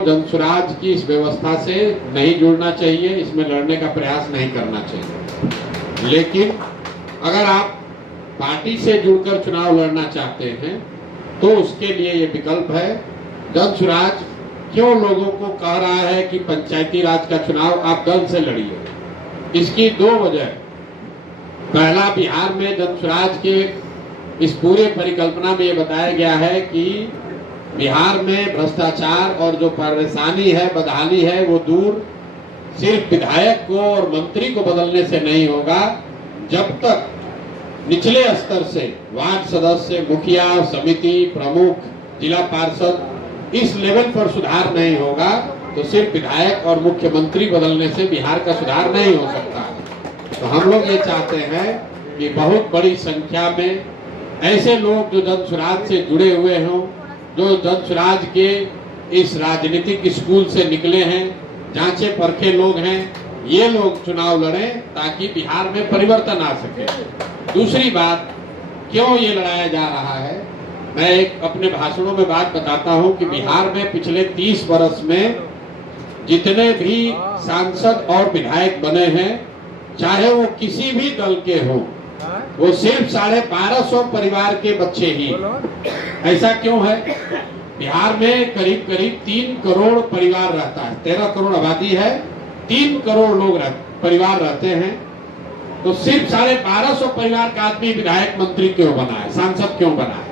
जनसुराज की इस व्यवस्था से नहीं जुड़ना चाहिए, इसमें लड़ने का प्रयास नहीं करना चाहिए। लेकिन अगर आप पार्टी से जुड़कर चुनाव लड़ना चाहते हैं तो उसके लिए ये विकल्प है। जनसुराज क्यों लोगों को कह रहा है कि पंचायती राज का चुनाव आप दल से लड़िए? इसकी दो वजह। पहला, बिहार में जनसुराज के इस पूरे परिकल्पना में ये बताया गया है कि बिहार में भ्रष्टाचार और जो परेशानी है, बदहाली है, वो दूर सिर्फ विधायक को और मंत्री को बदलने से नहीं होगा। जब तक निचले स्तर से वार्ड सदस्य, मुखिया, समिति प्रमुख, जिला पार्षद इस लेवल पर सुधार नहीं होगा तो सिर्फ विधायक और मुख्यमंत्री बदलने से बिहार का सुधार नहीं हो सकता। तो हम लोग ये चाहते हैं कि बहुत बड़ी संख्या में ऐसे लोग जो जनसुराज से जुड़े हुए हों, जो जनसुराज के इस राजनीतिक स्कूल से निकले हैं, जांचे परखे लोग हैं, ये लोग चुनाव लड़ें ताकि बिहार में परिवर्तन आ सके। दूसरी बात, क्यों ये लड़ाया जा रहा है, मैं एक अपने भाषणों में बात बताता हूं कि बिहार में पिछले 30 वर्ष में जितने भी सांसद और विधायक बने हैं, चाहे वो किसी भी दल के हों, वो सिर्फ 1250 परिवार के बच्चे ही। ऐसा क्यों है? बिहार में करीब करीब 3 करोड़ परिवार रहता है, 13 करोड़ आबादी है, 3 करोड़ लोग परिवार रहते हैं। तो सिर्फ 1250 परिवार का आदमी विधायक मंत्री क्यों बना है, सांसद क्यों बना है?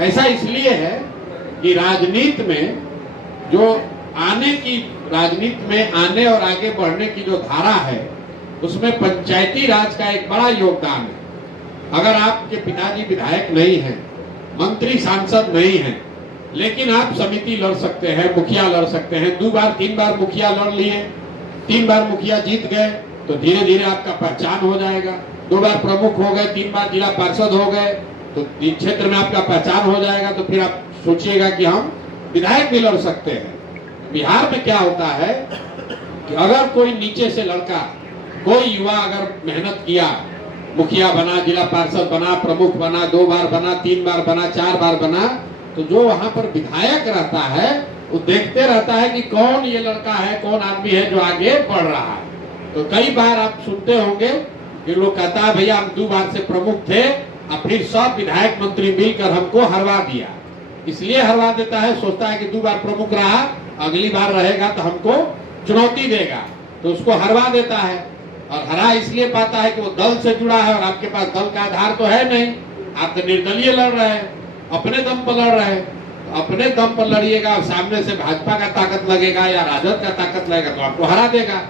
ऐसा इसलिए है कि राजनीति में जो राजनीति में आने और आगे बढ़ने की जो धारा है, उसमें पंचायती राज का एक बड़ा योगदान है। अगर आपके पिताजी विधायक नहीं हैं, मंत्री सांसद नहीं हैं, लेकिन आप समिति लड़ सकते हैं, मुखिया लड़ सकते हैं, 2 बार 3 बार मुखिया लड़ लिए, 3 बार मुखिया जीत गए तो धीरे धीरे आपका पहचान हो जाएगा। 2 बार प्रमुख हो गए, 3 बार जिला पार्षद हो गए तो क्षेत्र में आपका पहचान हो जाएगा। तो फिर आप सोचिएगा कि हम विधायक भी लड़ सकते हैं। बिहार में क्या होता है कि अगर कोई नीचे से लड़का, कोई युवा अगर मेहनत किया, मुखिया बना, जिला पार्षद बना, प्रमुख बना, 2 बार बना, 3 बार बना, 4 बार बना, तो जो वहां पर विधायक रहता है वो देखते रहता है कि कौन ये लड़का है, कौन आदमी है जो आगे बढ़ रहा है। तो कई बार आप सुनते होंगे कि लोग कहता है भैया हम 2 बार से प्रमुख थे, अब फिर सब विधायक मंत्री मिलकर हमको हरवा दिया। इसलिए हरवा देता है, सोचता है कि 2 बार प्रमुख रहा, अगली बार रहेगा तो हमको चुनौती देगा, तो उसको हरवा देता है। और हरा इसलिए पाता है कि वो दल से जुड़ा है और आपके पास दल का आधार तो है नहीं, आप तो निर्दलीय लड़ रहे हैं, अपने दम पर लड़ रहे हैं। तो अपने दम पर लड़िएगा और सामने से भाजपा का ताकत लगेगा या राजद का ताकत लगेगा तो आपको हरा देगा।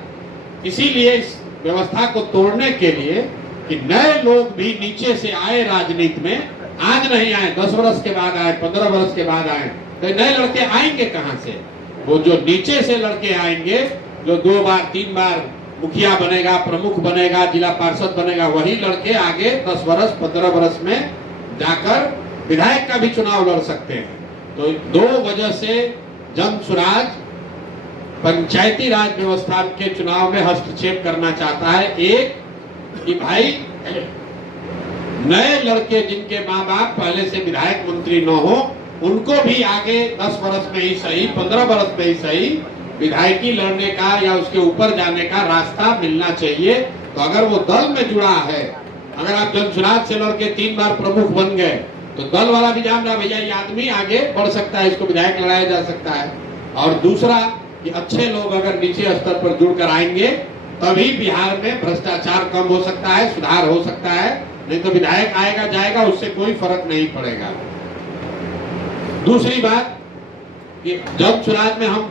इसीलिए इस व्यवस्था को तोड़ने के लिए कि नए लोग भी नीचे से आए राजनीति में, आज नहीं आए, 10 वर्ष के बाद आए, 15 वर्ष के बाद आए, तो नए लड़के आएंगे कहां से? वो जो नीचे से लड़के आएंगे, जो 2 बार 3 बार मुखिया बनेगा, प्रमुख बनेगा, जिला पार्षद बनेगा, वही लड़के आगे 10 वर्ष 15 वर्ष में जाकर विधायक का भी चुनाव लड़ सकते हैं। तो 2 वजह से जनसुराज पंचायती राज व्यवस्था के चुनाव में हस्तक्षेप करना चाहता है। एक कि भाई नए लड़के जिनके माँ बाप पहले से विधायक मंत्री न हो, उनको भी आगे 10 वर्ष में ही सही, 15 वर्ष में ही सही, विधायकी लड़ने का या उसके ऊपर जाने का रास्ता मिलना चाहिए। तो अगर वो दल में जुड़ा है, अगर आप जनसुराज से लड़के 3 बार प्रमुख बन गए तो दल वाला भी जान रहा भैया ये आदमी आगे बढ़ सकता है, इसको विधायक लड़ाया जा सकता है। और दूसरा कि अच्छे लोग अगर नीचे स्तर पर जुड़कर आएंगे तभी बिहार में भ्रष्टाचार कम हो सकता है, सुधार हो सकता है। नहीं तो विधायक आएगा जाएगा, उससे कोई फर्क नहीं पड़ेगा। दूसरी बात कि जनसुराज में हम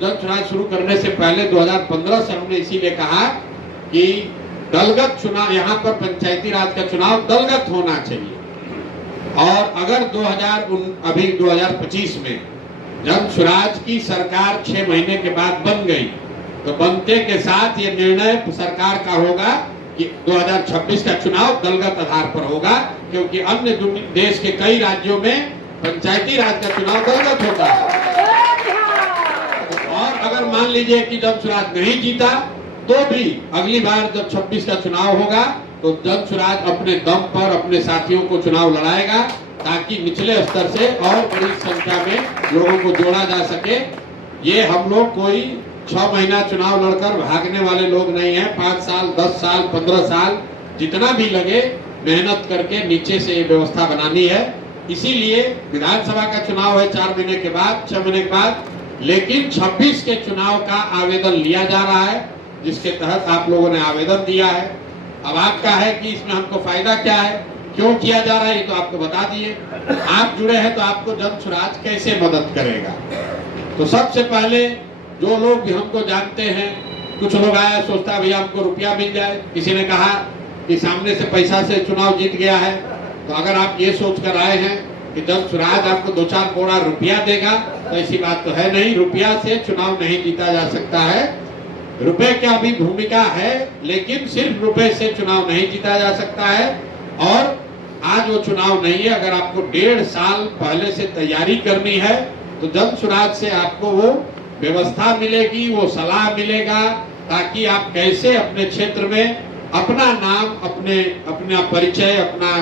जनसुराज शुरू करने से पहले 2015 से हमने इसीलिए कहा कि दलगत चुनाव, यहाँ पर पंचायती राज का चुनाव दलगत होना चाहिए। और अगर 2025 में जनसुराज की सरकार 6 महीने के बाद बन गई तो बनते के साथ ये निर्णय सरकार का होगा कि 2026 का चुनाव दलगत आधार पर होगा, क्योंकि अन्य देश के कई राज्यों में पंचायती राज का चुनाव दलगत होता है। और अगर मान लीजिए कि जनसुराज नहीं जीता तो भी अगली बार जब 26 का चुनाव होगा तो जनसुराज अपने दम पर अपने साथियों को चुनाव लड़ाएगा ताकि निचले स्तर से और बड़ी संख्या में लोगों को जोड़ा जा सके। ये हम लोग कोई 6 महीना चुनाव लड़कर भागने वाले लोग नहीं हैं। 5 साल, 10 साल, 15 साल जितना भी लगे मेहनत करके नीचे से ये व्यवस्था बनानी है। इसीलिए विधानसभा का चुनाव है 4 महीने के बाद, 6 महीने के बाद, लेकिन 26 के चुनाव का आवेदन लिया जा रहा है, जिसके तहत आप लोगों ने आवेदन दिया है। अब आपका है कि इसमें हमको फायदा क्या है, क्यों किया जा रहा है, ये तो आपको बता दिए। आप जुड़े हैं तो आपको जन स्वराज कैसे मदद करेगा। तो सबसे पहले जो लोग भी हमको जानते हैं, कुछ लोग आया सोचता भैया हमको रुपया मिल जाए, किसी ने कहा कि सामने से पैसा से चुनाव जीत गया है। तो अगर आप ये सोच कर आए हैं कि जन स्वराज आपको 2-4 करोड़ रुपया देगा, तो ऐसी बात तो है नहीं। रुपया से चुनाव नहीं जीता जा सकता है। रुपए का भी भूमिका है, लेकिन सिर्फ रुपए से चुनाव नहीं जीता जा सकता है। और आज वो चुनाव नहीं है। अगर आपको 1.5 साल पहले से तैयारी करनी है तो जन स्वराज से आपको वो व्यवस्था मिलेगी, वो सलाह मिलेगा, ताकि आप कैसे अपने क्षेत्र में अपना नाम, अपना परिचय, अपना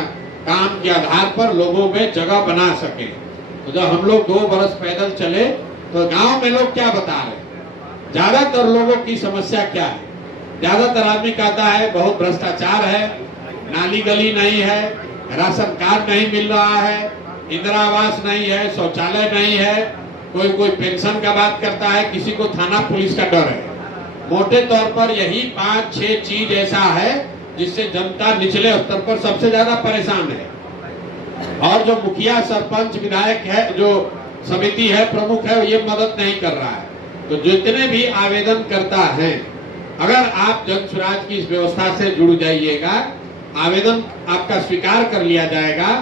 काम के आधार पर लोगों में जगह बना सके। तो जब हम लोग 2 बरस पैदल चले तो गांव में लोग क्या बता रहे, ज्यादातर लोगों की समस्या क्या है। ज्यादातर आदमी कहता है बहुत भ्रष्टाचार है, नाली गली नहीं है, राशन कार्ड नहीं मिल रहा है, इंदिरा आवास नहीं है, शौचालय नहीं है, कोई पेंशन का बात करता है, किसी को थाना पुलिस का डर है। मोटे तौर पर यही 5-6 चीज ऐसा है जिससे जनता निचले स्तर पर सबसे ज्यादा परेशान है। और जो मुखिया, सरपंच, विधायक है, जो समिति है, प्रमुख है, ये मदद नहीं कर रहा है। तो जितने भी आवेदन करता है, अगर आप जन स्वराज की इस व्यवस्था से जुड़ जाइएगा, आवेदन आपका स्वीकार कर लिया जाएगा,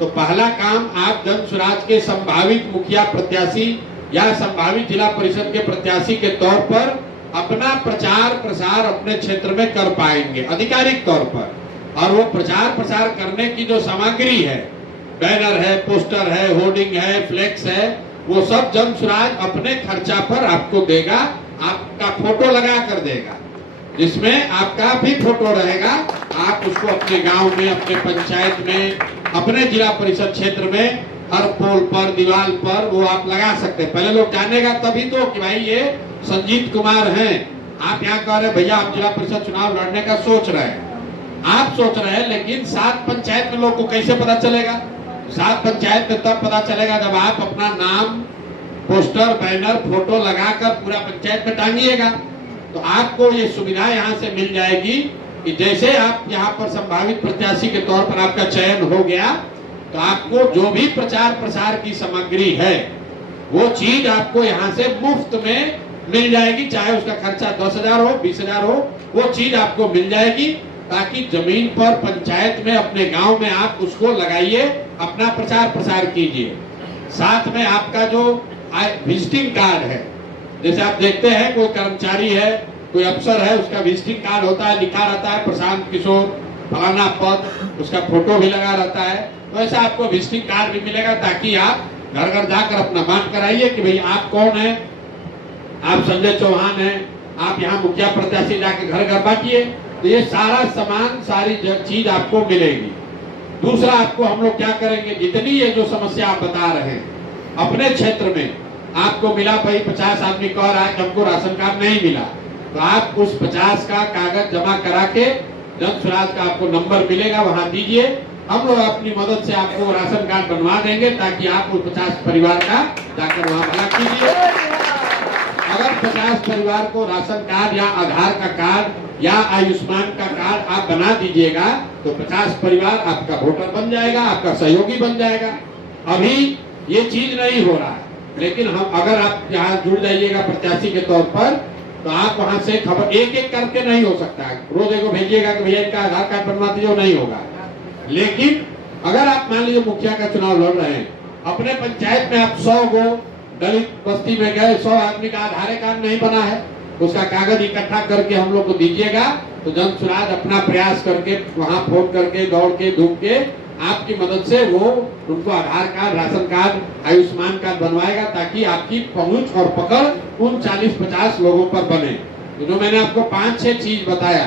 तो पहला काम आप जन स्वराज के संभावित मुखिया प्रत्याशी या संभावित जिला परिषद के प्रत्याशी के तौर पर अपना प्रचार प्रसार अपने क्षेत्र में कर पाएंगे आधिकारिक तौर पर। और वो प्रचार प्रसार करने की जो सामग्री है, बैनर है, पोस्टर है, होर्डिंग है, फ्लेक्स है, वो सब जन स्वराज अपने खर्चा पर आपको देगा, आपका फोटो लगा कर देगा, जिसमें आपका भी फोटो रहेगा। आप उसको अपने गांव में, अपने पंचायत में, अपने जिला परिषद क्षेत्र में हर पोल पर, दीवार पर वो आप लगा सकते हैं। पहले लोग जानेगा तभी तो कि भाई ये संजीत कुमार हैं। आप यहाँ कह रहे भैया आप जिला परिषद चुनाव लड़ने का सोच रहे हैं, आप सोच रहे हैं, लेकिन 7 पंचायत में लोग को कैसे पता चलेगा? 7 पंचायत में तब पता चलेगा जब आप अपना नाम, पोस्टर, बैनर, फोटो लगाकर पूरा पंचायत में टांगिएगा। तो आपको ये सुविधा यहाँ से मिल जाएगी कि जैसे आप यहाँ पर संभावित प्रत्याशी के तौर पर आपका चयन हो गया, तो आपको जो भी प्रचार प्रसार की सामग्री है वो चीज आपको यहाँ से मुफ्त में मिल जाएगी। चाहे उसका खर्चा 10,000 हो, 20,000 हो, वो चीज आपको मिल जाएगी, ताकि जमीन पर, पंचायत में, अपने गांव में आप उसको लगाइए, अपना प्रचार प्रसार कीजिए। साथ में आपका जो विजिटिंग कार्ड है, जैसे आप देखते हैं कोई कर्मचारी है, कोई अफसर है, उसका विजिटिंग कार्ड होता है, लिखा रहता है प्रशांत किशोर फलाना पद, उसका फोटो भी लगा रहता है। तो ऐसा आपको विजिटिंग कार्ड भी मिलेगा, ताकि आप घर घर जाकर अपना बात कराइए कि भाई आप कौन है, आप संजय चौहान हैं, आप यहाँ मुखिया प्रत्याशी, जाके घर घर बांटिए। तो ये सारा सामान, सारी चीज आपको मिलेगी। दूसरा, आपको हम लोग क्या करेंगे, जितनी ये जो समस्या आप बता रहे हैं अपने क्षेत्र में आपको मिला, भाई 50 आदमी कह रहा है कि हमको राशन कार्ड नहीं मिला, तो आप उस 50 का कागज जमा करा के जन स्वराज का आपको नंबर मिलेगा, वहां दीजिए। हम लोग अपनी मदद से आपको राशन कार्ड बनवा देंगे, ताकि आप उस 50 परिवार का जाकर वहां भला कीजिए। अगर 50 परिवार को राशन कार्ड या आधार का कार्ड या आयुष्मान का कार्ड आप बना दीजिएगा, तो 50 परिवार आपका वोटर बन जाएगा, आपका सहयोगी बन जाएगा। अभी ये चीज नहीं हो रहा है, लेकिन हम अगर आप यहाँ जुड़ जाइएगा प्रत्याशी के तौर पर, तो आप वहां से खबर एक एक करके नहीं हो सकता है। रोज एक भेजिएगा कि भैया इनका आधार कार्ड बनवा दीजिए, नहीं होगा। लेकिन अगर आप मान लीजिए मुखिया का चुनाव लड़ रहे हैं, अपने पंचायत में आप 100 गो दलित बस्ती में गए, 100 आदमी का आधार कार्ड नहीं बना है, उसका कागज इकट्ठा करके हम लोग को दीजिएगा, तो जन स्वराज अपना प्रयास करके, वहां फोन करके, दौड़ के, धूप के, आपकी मदद से वो उनको Aadhaar card, ration card, Ayushman card बनवाएगा, ताकि आपकी पहुंच और पकड़ उन 40-50 लोगों पर बने। तो जो मैंने आपको 5-6 चीज बताया,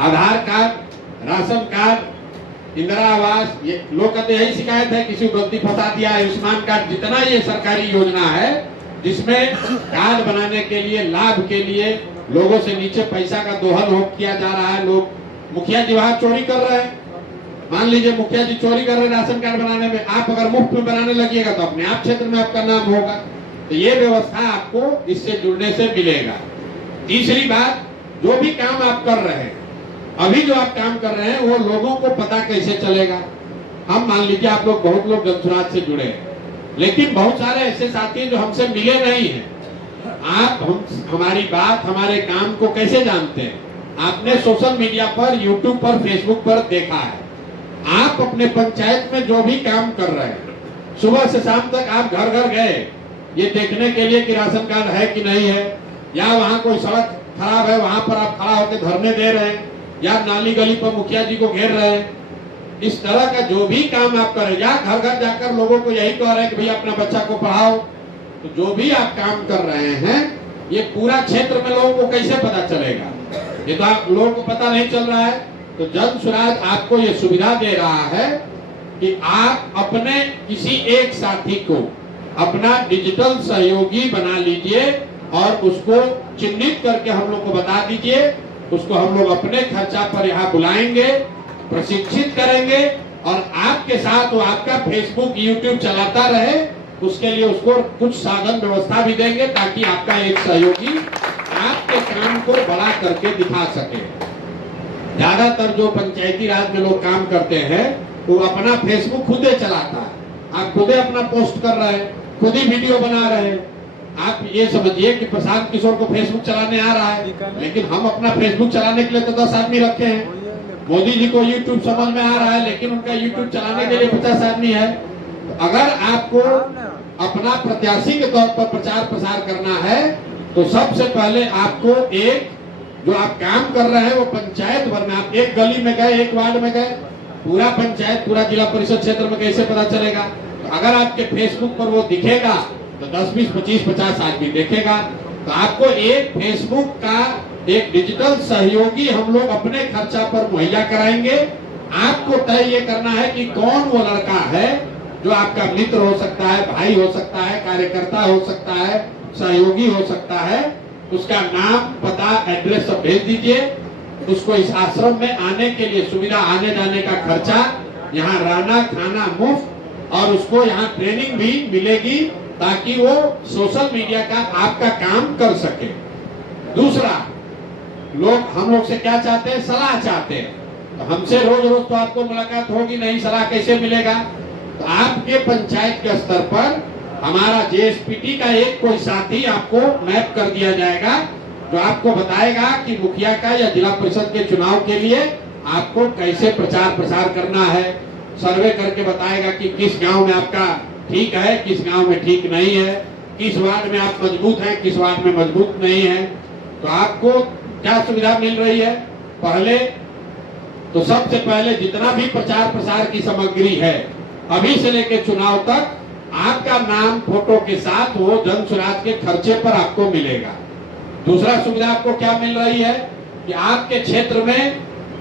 आधार कार्ड, राशन कार्ड, इंदिरा आवास, ये लोग कहते यही शिकायत है, किसी को गलती फंसा दिया, आयुष्मान कार्ड, जितना ये सरकारी योजना है जिसमें कार्ड बनाने के लिए, लाभ के लिए लोगों से नीचे पैसा का दोहन हो किया जा रहा है। लोग, मुखिया जी वहां चोरी कर रहे हैं, मान लीजिए मुखिया जी चोरी कर रहे हैं राशन कार्ड बनाने में, आप अगर मुफ्त में बनाने लगिएगा तो अपने आप क्षेत्र में आपका नाम होगा। तो ये व्यवस्था आपको इससे जुड़ने से मिलेगा। तीसरी बात, जो भी काम आप कर रहे हैं, अभी जो आप काम कर रहे हैं वो लोगों को पता कैसे चलेगा। हम मान लीजिए आप लोग, बहुत लोग जनसुराज से जुड़े हैं, लेकिन बहुत सारे ऐसे साथी जो हमसे मिले नहीं हैं। आप हमारी बात, हमारे काम को कैसे जानते हैं? आपने सोशल मीडिया पर, यूट्यूब पर, फेसबुक पर देखा है। आप अपने पंचायत में जो भी काम कर रहे हैं, सुबह से शाम तक आप घर घर गए ये देखने के लिए कि राशन कार्ड है कि नहीं है, या वहां कोई सड़क खराब है वहां पर आप खड़ा होकर धरने दे रहे हैं, या नाली गली पर मुखिया जी को घेर रहे हैं। इस तरह का जो भी काम आप करें, या घर घर जाकर लोगों को यही कह रहे हैं कि भैया अपना बच्चा को पढ़ाओ, तो जो भी आप काम कर रहे हैं ये पूरा क्षेत्र में लोगों को कैसे पता चलेगा? ये तो आप लोगों को पता नहीं चल रहा है। तो जनसुराज आपको ये सुविधा दे रहा है कि आप अपने किसी एक साथी को अपना डिजिटल सहयोगी बना लीजिए और उसको चिन्हित करके हम लोग को बता दीजिए। उसको हम लोग अपने खर्चा पर यहाँ बुलाएंगे, प्रशिक्षित करेंगे और आपके साथ वो आपका फेसबुक, यूट्यूब चलाता रहे। उसके लिए उसको कुछ साधन व्यवस्था भी देंगे ताकि आपका एक सहयोगी आपके काम को बड़ा करके दिखा सके। ज्यादातर जो पंचायती राज में लोग काम करते हैं वो अपना फेसबुक खुद ही चलाता है। आप खुद ही अपना पोस्ट कर रहे हैं, खुद ही वीडियो बना रहे हैं। आप ये समझिए कि प्रशांत किशोर को फेसबुक चलाने आ रहा है, लेकिन हम अपना फेसबुक चलाने के लिए तो 10 आदमी रखे हैं। मोदी जी को यूट्यूब समझ में आ रहा है, लेकिन उनका यूट्यूब चलाने के लिए 50 आदमी है। तो अगर आपको अपना प्रत्याशी के तौर पर प्रचार प्रसार करना है तो सबसे पहले आपको एक, जो आप काम कर रहे हैं वो पंचायत भर में, आप एक गली में गए, एक वार्ड में गए, पूरा पंचायत, पूरा जिला परिषद क्षेत्र में कैसे पता चलेगा? तो अगर आपके फेसबुक पर वो दिखेगा तो 10, 20, 25, 50 आदमी देखेगा। तो आपको एक फेसबुक का एक डिजिटल सहयोगी हम लोग अपने खर्चा पर मुहैया कराएंगे। आपको तय ये करना है कि कौन वो लड़का है जो आपका मित्र हो सकता है, भाई हो सकता है, कार्यकर्ता हो सकता है, सहयोगी हो सकता है। उसका नाम, पता, एड्रेस सब भेज दीजिए। उसको इस आश्रम में आने के लिए सुविधा, आने जाने का खर्चा, यहाँ रहना खाना मुफ्त, और उसको यहाँ ट्रेनिंग भी मिलेगी ताकि वो सोशल मीडिया का आपका काम कर सके। दूसरा, हम लोग से क्या चाहते हैं? सलाह चाहते हैं। तो हमसे रोज रोज तो आपको मुलाकात होगी नहीं, सलाह कैसे मिलेगा? तो आपके पंचायत के स्तर पर हमारा जेएसपीटी का एक कोई साथी आपको मैप कर दिया जाएगा, जो आपको बताएगा कि मुखिया का या जिला परिषद के चुनाव के लिए आपको कैसे प्रचार प्रसार करना है। सर्वे करके बताएगा कि किस गांव में आपका ठीक है, किस गांव में ठीक नहीं है, किस वार्ड में आप मजबूत हैं, किस वार्ड में मजबूत नहीं है। तो आपको क्या सुविधा मिल रही है? पहले तो सबसे पहले जितना भी प्रचार प्रसार की सामग्री है अभी से लेकर चुनाव तक, आपका नाम फोटो के साथ वो जनसुराज के खर्चे पर आपको मिलेगा। दूसरा सुविधा आपको क्या मिल रही है कि आपके क्षेत्र में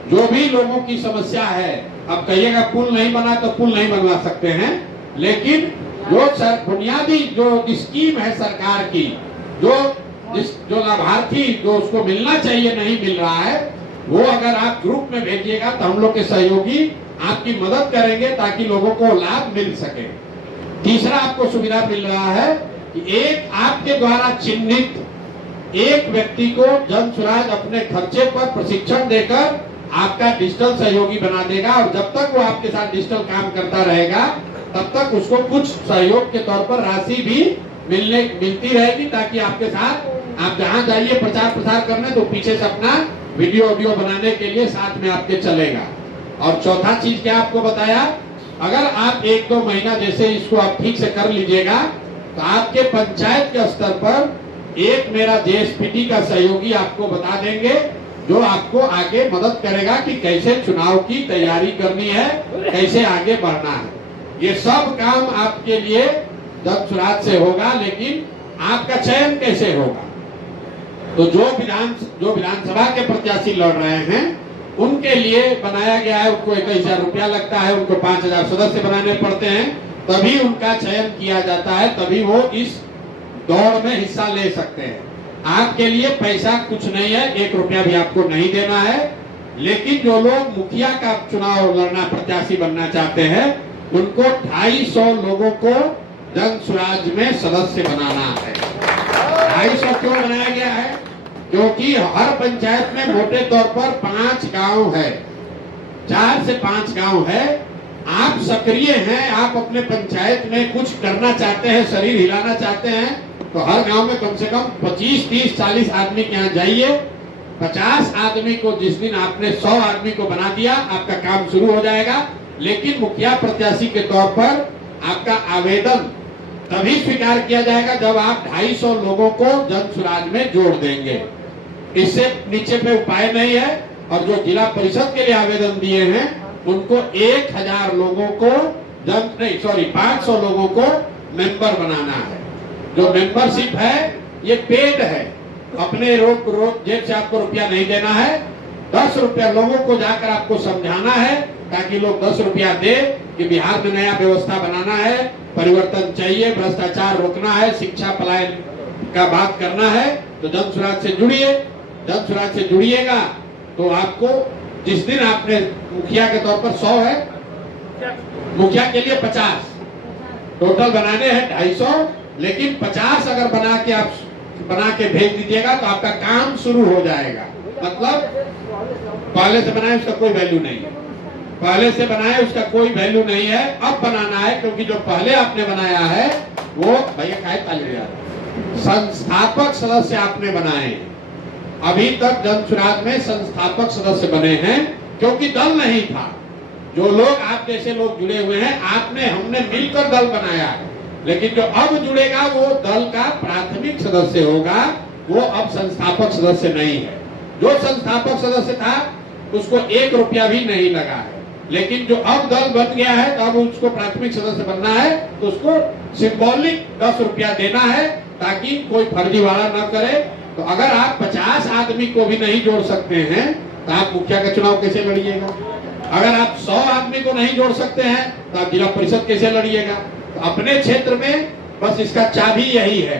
जो भी लोगों की समस्या है, अब कहिएगा पुल नहीं बना तो पुल नहीं बनवा सकते हैं, लेकिन जो बुनियादी जो स्कीम है सरकार की, जो लाभार्थी जो उसको मिलना चाहिए नहीं मिल रहा है, वो अगर आप ग्रुप में भेजिएगा तो हम लोग के सहयोगी आपकी मदद करेंगे ताकि लोगों को लाभ मिल सके। तीसरा आपको सुविधा मिल रहा है कि एक आपके द्वारा चिन्हित एक व्यक्ति को जनसुराज अपने खर्चे पर प्रशिक्षण देकर आपका डिजिटल सहयोगी बना देगा, और जब तक वो आपके साथ डिजिटल काम करता रहेगा तब तक उसको कुछ सहयोग के तौर पर राशि भी मिलती रहेगी, ताकि आपके साथ आप जहां जाइए प्रचार प्रसार करने तो पीछे से अपना वीडियो ऑडियो बनाने के लिए साथ में आपके चलेगा। और चौथा चीज क्या आपको बताया, अगर आप 1-2 महीना जैसे इसको आप ठीक से कर लीजिएगा तो आपके पंचायत के स्तर पर एक मेरा जेएसपीटी का सहयोगी आपको बता देंगे, जो आपको आगे मदद करेगा कि कैसे चुनाव की तैयारी करनी है, कैसे आगे बढ़ना है। ये सब काम आपके लिए जनसुराज से होगा, लेकिन आपका चयन कैसे होगा? तो जो विधानसभा के प्रत्याशी लड़ रहे हैं उनके लिए बनाया गया है, उनको 21,000 रुपया लगता है, उनको 5,000 सदस्य बनाने पड़ते हैं, तभी उनका चयन किया जाता है, तभी वो इस दौड़ में हिस्सा ले सकते हैं। आपके लिए पैसा कुछ नहीं है, 1 रुपया भी आपको नहीं देना है। लेकिन जो लोग मुखिया का चुनाव लड़ना, प्रत्याशी बनना चाहते हैं, उनको 250 लोगों को जन स्वराज में सदस्य बनाना है। 250 क्यों बनाया गया है? क्योंकि हर पंचायत में मोटे तौर पर 5 गांव है, 4 से 5 गांव है। आप सक्रिय हैं, आप अपने पंचायत में कुछ करना चाहते हैं, शरीर हिलाना चाहते हैं, तो हर गांव में कम से कम 25, 30, 40 आदमी के यहाँ जाइए। 50 आदमी को जिस दिन आपने 100 आदमी को बना दिया, आपका काम शुरू हो जाएगा। लेकिन मुखिया प्रत्याशी के तौर पर आपका आवेदन तभी स्वीकार किया जाएगा जब आप 250 लोगों को जन स्वराज में जोड़ देंगे। इससे नीचे पे उपाय नहीं है। और जो जिला परिषद के लिए आवेदन दिए हैं, उनको 1000 लोगों को 500 लोगों को मेंबर बनाना है। जो मेंबरशिप है ये पेड है, अपने रोज जेब से आपको रुपया नहीं देना है। 10 रुपया लोगों को जाकर आपको समझाना है, ताकि लोग 10 रुपया दे कि बिहार में नया व्यवस्था बनाना है, परिवर्तन चाहिए, भ्रष्टाचार रोकना है, शिक्षा पलायन का बात करना है। तो जन स्वराज से जुड़िए। जन स्वराज से जुड़िएगा तो आपको जिस दिन आपने मुखिया के तौर पर 100 है, मुखिया के लिए 50 टोटल बनाने हैं, 250। लेकिन 50 अगर बना के भेज दीजिएगा तो आपका काम शुरू हो जाएगा। मतलब पहले से बनाए उसका कोई वैल्यू नहीं है, पहले से बनाए उसका कोई वैल्यू नहीं है। अब बनाना है, क्योंकि जो पहले आपने बनाया है वो भैया काय ताली संस्थापक सदस्य आपने बनाए हैं। अभी तक जन स्वराज में संस्थापक सदस्य बने हैं, क्योंकि दल नहीं था। जो लोग आप जैसे लोग जुड़े हुए हैं, हमने मिलकर दल बनाया है। लेकिन जो अब जुड़ेगा वो दल का प्राथमिक सदस्य होगा, वो अब संस्थापक सदस्य नहीं है। जो संस्थापक सदस्य था उसको 1 रुपया भी नहीं लगा है। लेकिन जो अब दल बन गया है, तो अब उसको प्राथमिक सदस्य बनना है, तो उसको सिंबॉलिक 10 रुपया देना है, ताकि कोई फर्जीवाड़ा न करे। तो अगर आप 50 आदमी को भी नहीं जोड़ सकते हैं, तो आप मुखिया का चुनाव कैसे लड़िएगा? अगर आप 100 आदमी को नहीं जोड़ सकते हैं, तो आप जिला परिषद कैसे लड़िएगा? तो अपने क्षेत्र में बस इसका चाबी यही है।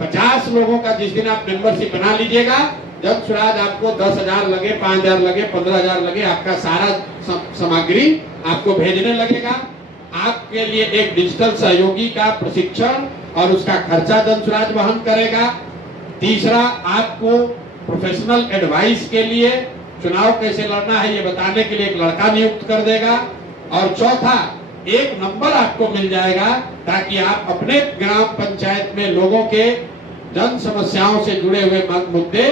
50 लोगों का जिस दिन आप मेंबरशिप बना लीजिएगा, जन स्वराज आपको 10,000 लगे, 5,000 लगे, 15,000 लगे, आपका सारा सामग्री आपको भेजने लगेगा। आपके लिए एक डिजिटल सहयोगी का प्रशिक्षण और उसका खर्चा जन स्वराज वहन करेगा। तीसरा, आपको प्रोफेशनल एडवाइस के लिए चुनाव कैसे लड़ना है ये बताने के लिए एक लड़का नियुक्त कर देगा। और चौथा, एक नंबर आपको मिल जाएगा, ताकि आप अपने ग्राम पंचायत में लोगों के जन समस्याओं से जुड़े हुए मुद्दे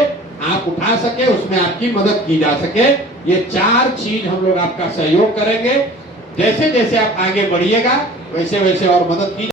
आप उठा सके, उसमें आपकी मदद की जा सके। ये 4 चीज हम लोग आपका सहयोग करेंगे। जैसे जैसे आप आगे बढ़िएगा, वैसे वैसे और मदद की